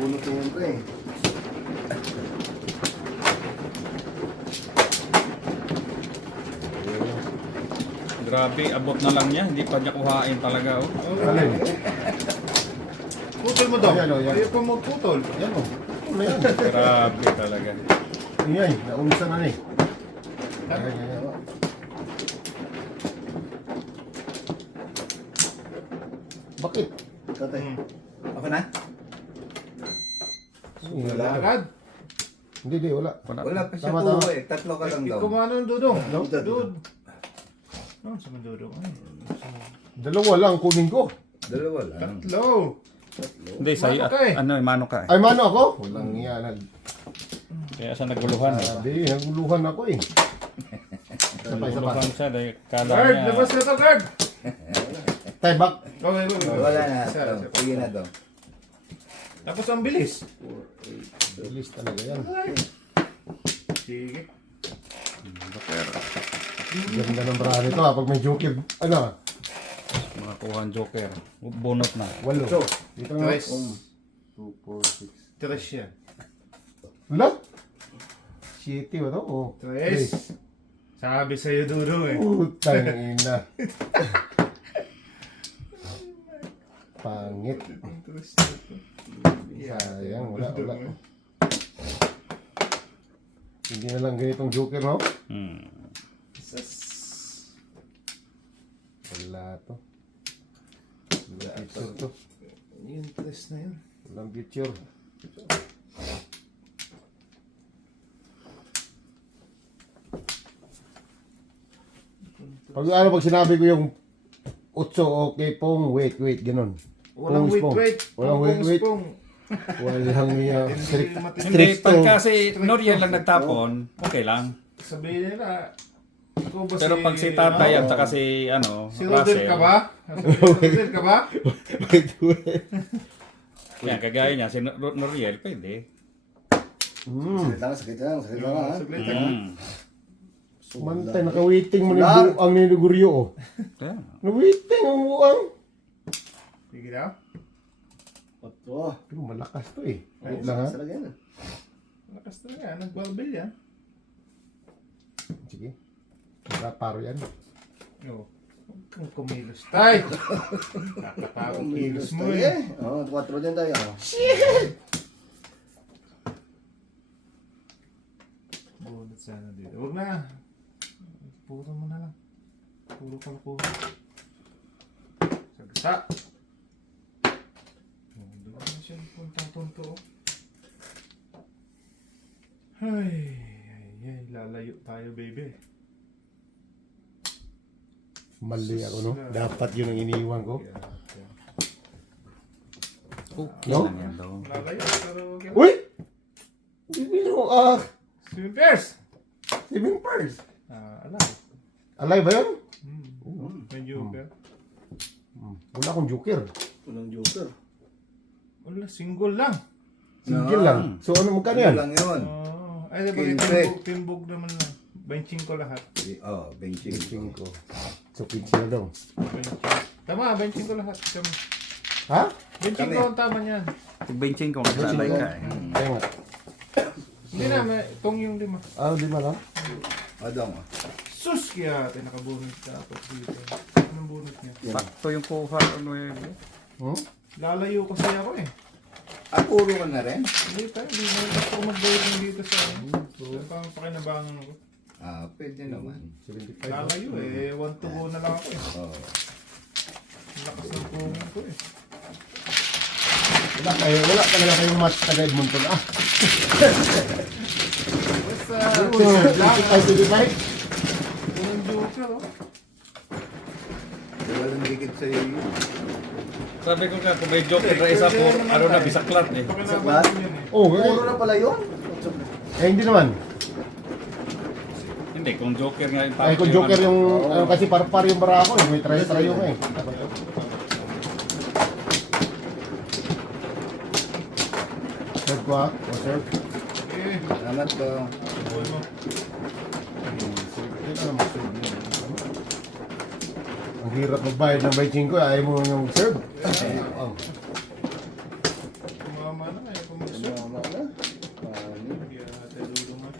Bunot yun ko eh. Grabe, abot na lang niya. Hindi pa niya kuhain talaga oh. Alin? Putol mo daw. Ayan, oh, yan. Ayaw pa magputol. Yan o. Ano yan? Grabe talaga. Yan, naunsa na eh. Ayan, yan. Bakit? Tatay. Ako na? Wala. Agad. Hindi, wala. Wala pa siya Tama, po tama. eh. Tatlo ka lang daw. Kumano yung dudong? Dudong. Dud. Ano sa mga dudong? Ay, Dalawa lang kunin ko. Dalawa lang. tatlo. Hindi, sa'yo. Mano ka eh. Ano, mano ka eh. Ay, mano ako? Walang yan. Kaya sa naguluhan eh. Sabi, naguluhan ako eh. Isa pa, isa pa. Naguluhan siya dahil kala Guard, niya. labas na to, guard. Tay, back. Okay, wait. Wala na. Isa. Sige na daw. Tapos ang bilis. Bilis talaga yan. Sige. Ganda ng braha nito pag may joker. Ano? Makakuha ang joker. Bunot na. 8. Dito nga. Tres. 2, 4, 6. Tres yan. Wala? 7 ba ito? Oh. Tres. Sabi sa'yo, Dudong eh. Putang ina. Pangit. Tres. Sayang, wala. Hindi na lang ganitong joker, no? Wala to. Walang picture to. Yung tres na yun. Walang picture. Pag sinabi ko yung 8, okay pong, wait, ganun. Walang Pong, wait. Walang wait. Pong. Walang strict. Hindi, Strict pagka to. si Noriel lang nagtapon, okay lang. Sabihin nila, ako ba Pero pag si Tatay at saka si Si Rodel ka ba? Rodel ka ba? Wait. Yan, kagaya niya, si Noriel, pwede. Sakit lang ha. Saglit lang. Mantay, naka-waiting mo na ang ninuguryo, oh. Kaya, Na-waiting ang buang. Sige daw. 8. Pero malakas to eh. Wait lang ha. Talaga yan. Lakas talaga. Nagbarbel yan. Sige. Paro yan. Oo. Huwag kang kumilos. Tay! Nakakapagod kilos mo eh. Oo, 4 din tayo. Bunot sana dito. Huwag na. Puro mo na lang. Puro puro. Sagsa. Doon na siya puntang-punto. Ay, lalayo tayo baby. Mali ako, no? Dapat yun ang iniiwan ko. okay No? lang yan daw. Lalayo, pero huwag yan. Uy! Bibino, Swimming pairs! 7 pairs. Alay. Alay ba yun? May joker. Wala akong joker. Walang joker. Wala, single lang. Single lang. So ano magkano yan? Lang yun. Ay, diba, timbog naman lang. Benching ko lahat. Oh, benching. 5. So 15 na daw. Benching. Tama, benching ko lahat. Tama. Ha? Benching Kami. ko ang tama niyan. Tig-benching ko, maglalay ka eh. Kaya nga. Hindi na, may itong yung 5. Ah, 5 lang? Adong. Sus! Kaya ate, nakabunot ka ako dito. Anong bunot niya? Sakto yung kuha, ano eh. Hmm? Lalayo kasi ako eh. Puro ka na rin? Hindi tayo, hindi na gusto ko mag-boarding dito sa ano. Parang pakinabangan ako. Pwede naman. 75. Lalayo eh, 1 to go na lang ako eh. Oh. Lakas ng pungan ko eh. Wala talaga kayong match taga Edmonton. Ah, Basta, so, 25. unang joker oh. Walang dikit sa'yo yun. Sabi ko nga, kung may joker na isa po, ano na, bisaklat eh. Pakinabangan ko yun eh. Oh, Puro na pala yun. hindi naman. Hindi, kung joker nga yung Ay, kung joker yung, ano, kasi par yung bara ako, may try yung eh. Serve ko ha? O serve? Eh, Salamat ko. buhay mo. Hindi ka naman serve yun. Ang hirap magbayad ng benching ko, ayaw mo yung serve. Oh. Kumama na, ayaw ko mag-serve. Tama na. Kaya tayo lulungan.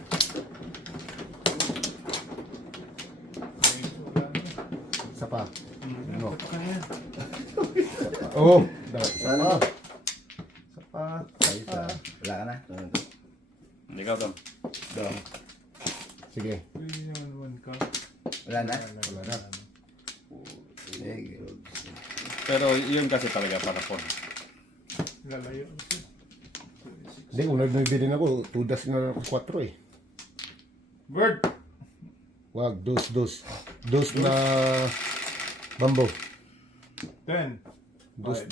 Ay, wala na. Isa pa. Ano? Dapat kaya. Oo. Isa Sana. pa. Isa pa. Isa. Wala ka na? Ikaw, Tom. Sige. Pwede naman 1 ka. Wala na? Wala na. Sige. Pero yun kasi talaga para po. Lalayo. Hindi, kung nagbili na ako, 2 das na ako 4 eh. Bird! Wag, dos. Dos na bambo. 10.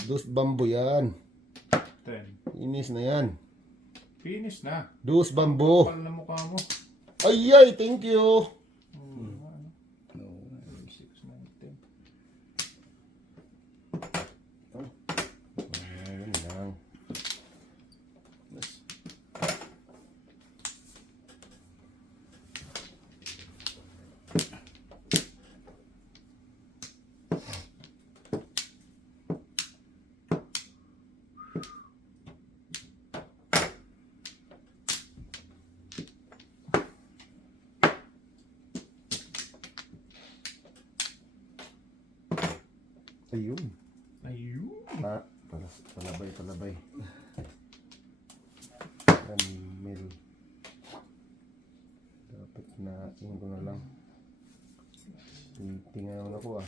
Dos bambo yan. 10. Inis na yan. Finish na. Dos bambo. Kapal na mukha mo. Ay, thank you. 6, 9, 10. Ayun lang. Ayun. Ayun. Palabay. Mil. Dapat na yun ko na lang. Tingnan naman ako ah.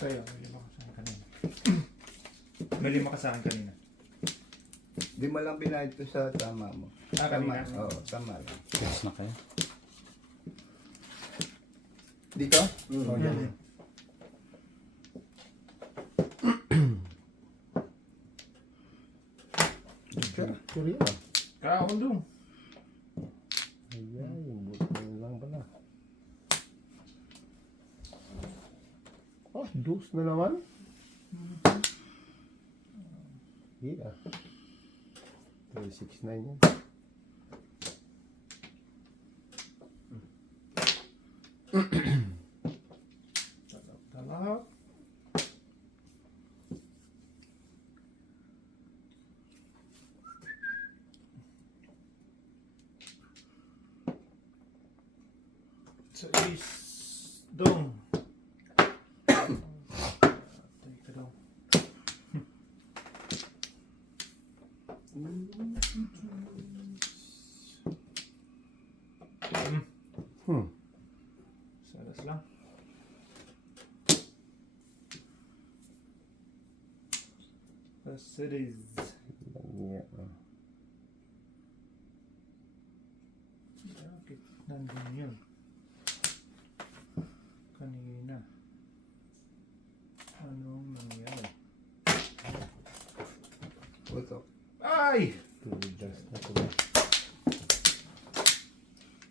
Sa'yo, may lima ka sa akin kanina. Di mo lang binayad ko sa tama mo. Kanina? Oo, tama lang. Yes na kayo. Dito? Oh, yan. Sorry ah. Kahon doon. Ayan, yung buto lang pala. Oh, dos na naman. Yeah. 369 yan. Talap. Sa dong. Teka dong. Salas lang. Mercedes. Yeah. Bakit nandun yun? Kanina. Anong nangyari? Putok. Ay! Tudas na to.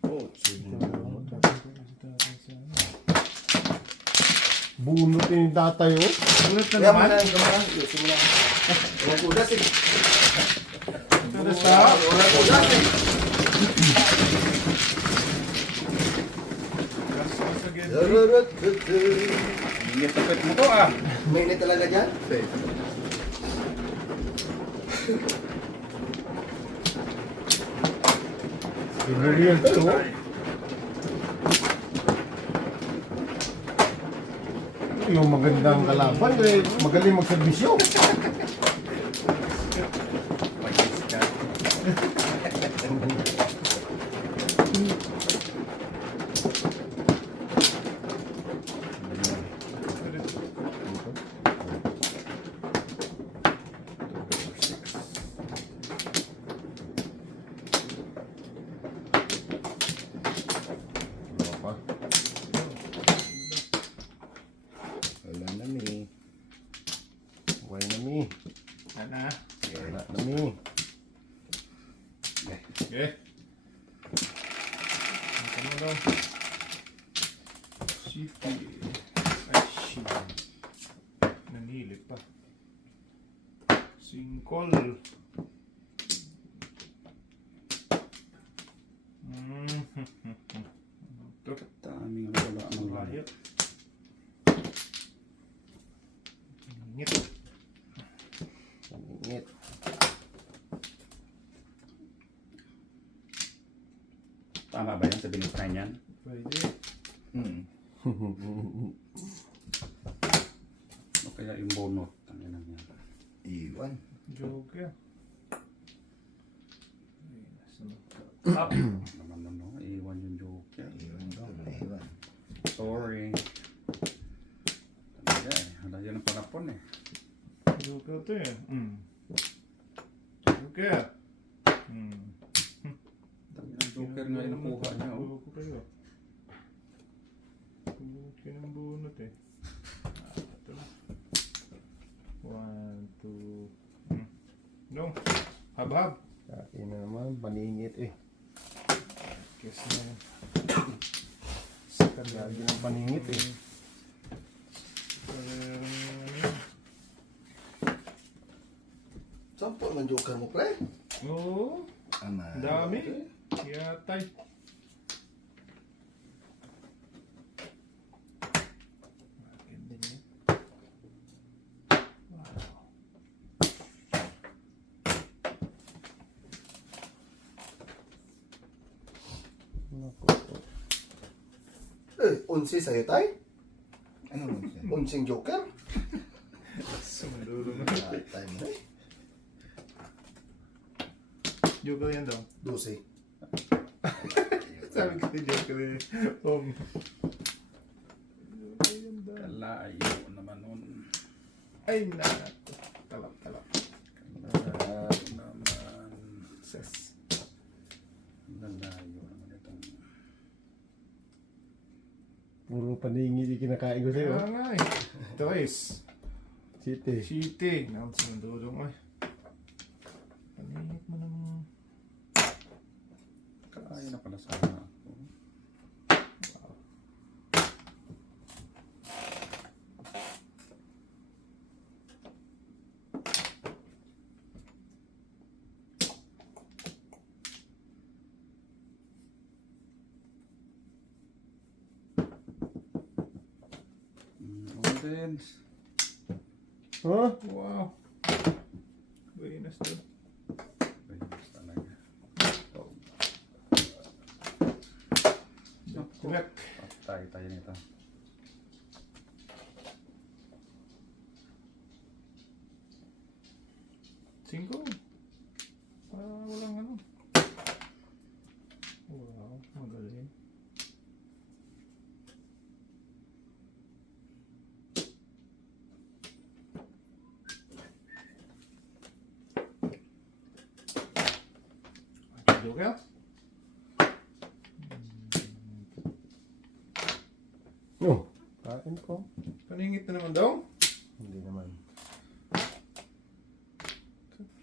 Oh, Bunot yung tatay oh. Ulit na kaya naman. man ang gamaan. Yusin mo lang. Walang kudas eh. Tudas na. Walang kudas eh. Gastos again. Init na pet mo to ah. Mainit talaga dyan? Pinuriel to. Yung magandang kalaban, eh, magaling magserbisyo. Wala na ni. Why na mi? Ano? Wala na mi. Okay. Ano daw? City. Ay, shit. Nanilip pa. Singkol. Ito. Daming wala ng Layo. Ngit. Ingit. Tama ba yan sa binitry niyan? Pwede. Okay kaya yung bonot? Ang ina niya. Iwan. Joker. Up. Naman ano, iwan yung joker. Iwan daw. Iwan. Sorry. Talaga eh. Wala yan ang panapon eh. Joker to eh. Joker. Ang joker nga yung nakuha niya. Oh. Joker kayo. Joker ng bunot eh. Ito na. 1, 2. No. Hab-hab. Akin na naman, paningit eh. Kiss na yan. Lagi ng paningit eh. Sampo ng joker mo, pre. Oo. Ama. Dami. Yatay. Akin din yan. Naku. Eh, 11 sa'yo, tay? Ano nun siya? 11 joker? Sumanduro na. Tay mo eh. Joker yan daw. 12. Sabi ko si Joker eh. Joker yan daw. Kalayo naman nun. Ay na. Talap. Kalayo naman. Ses. Lalayo naman itong... Puro paningit yung kinakain ko sa'yo. Kaya nga eh. Toys. City. Shitty. Nakam sumanduro mo eh. Paningit mo naman. Kaya na pala sana ako. Orange. Huh? Wow. Buenas to. Ayos talaga. Correct. Patay tayo nito. Cinco. Walang ano. Wow, magaling. Joker? No. Kain ko. Paningit na naman daw? Hindi naman.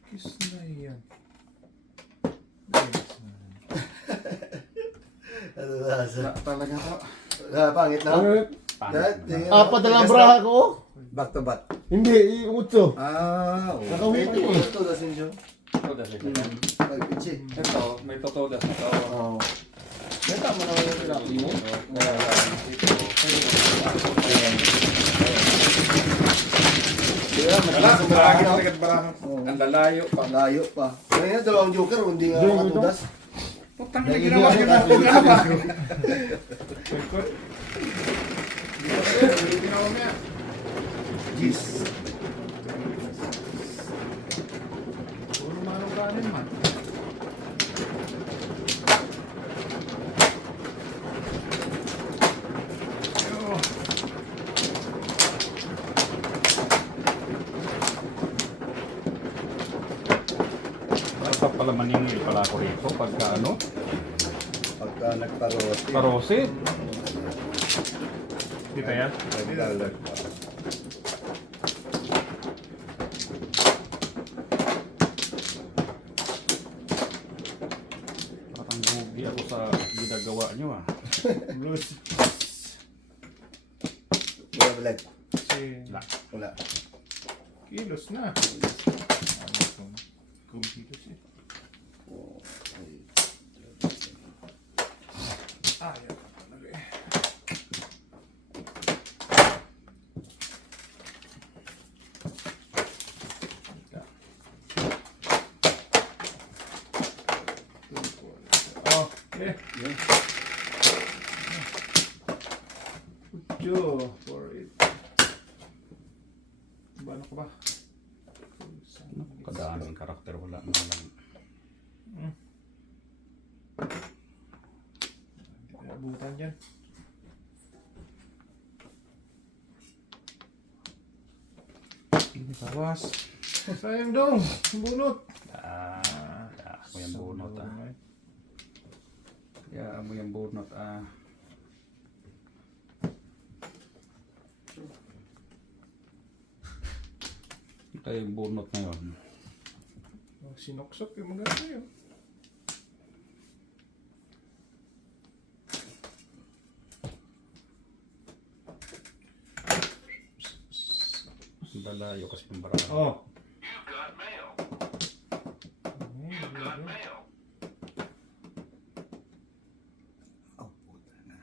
Kiss na yan. Ano lasa? Wala talaga to. Pangit na? Pangit na. Apat na lang braha ko. Back to back. Hindi, yung utso. Ah, oo. Nakawin ko eh. Ito, dasin siya. Todas ito. Ay, pichi. Ito, may totodas na to. Oo. Yan tama na yung pinapin mo. Kaya, Wala, matigas ang marami barahan. talaga barahan. Ang lalayo pa. Layo pa. Kaya dalawang joker, hindi nga Joker makatudas. Putang na ginawa niyo na kung ano ba? Pagkot. Hindi ginawa mo yan. Jeez. Puro manong kanin man. Ayun. Dapat pala maningil pala ako rito pagka ano, Pagka nagparote. parosit. Di kaya? Nagdalag pa. Parang bugi ako sa ginagawa nyo ah. Bruce. Wala balag. Si Wala. Wala. kilos na. Ano kung kilos eh. Yan talaga eh. Okay. Put you for it. Ano ka ba? Kadaming karakter, wala na lang. Hindi kaya abutan dyan. Bawas. Sayang dong. Bunot. Ako yung bunot mo yung bunot Ito yung bunot na yun. Sinoksok yung maganda yun. Dalayo kasi yung barang. Oh. Oh, puta na.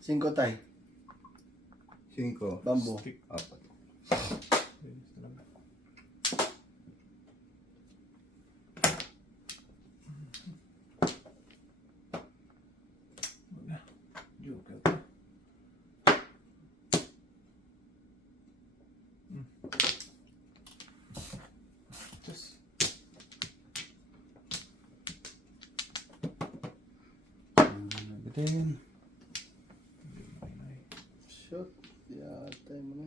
Cinco tay. 5. Bambo. Stick. 4. Joker ka. Just. Bitin. Shot. Yata mo na.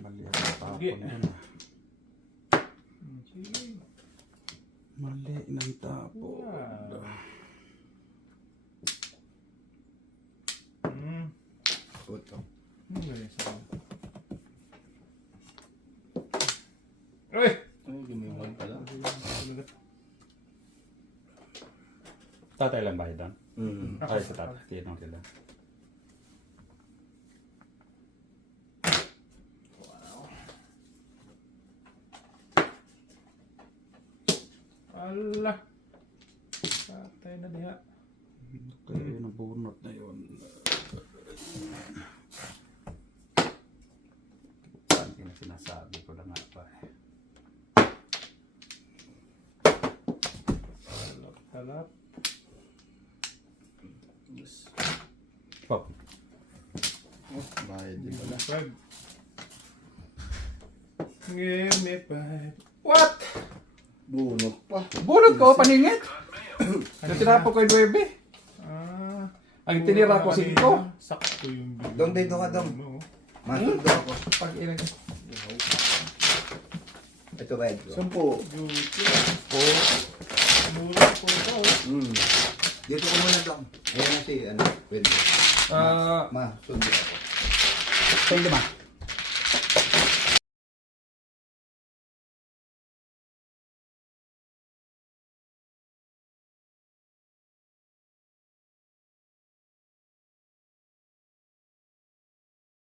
Mali ang tapon Sige. yun. Sige. Mali ng tapon. Wow. Puto. Uy! Ay, gumiwan pala. Tatay lang ba yun? Mm. Ay, sa tatay. Tinong sila. Ala. Patay na diha. Kaya yun ang bunot na yun. Saan yung sinasabi ko na nga pa eh. Halap. Yes. Pop. Oh, bayad din pala. Five. Give me five. What? Bunot pa. Bunot ko, paningit! Yung tinapo ko yung 9. Ah. Ang tinira ko 5. Sakto yung bigay. Dong, dito ka, Dong. mo. Masundo ako. Pag ilan. Ito ba ito? 10. Mura po ito. Dito ko muna Dong. Ayan na si, pwede. Ah, Ma, sundo ako. 5.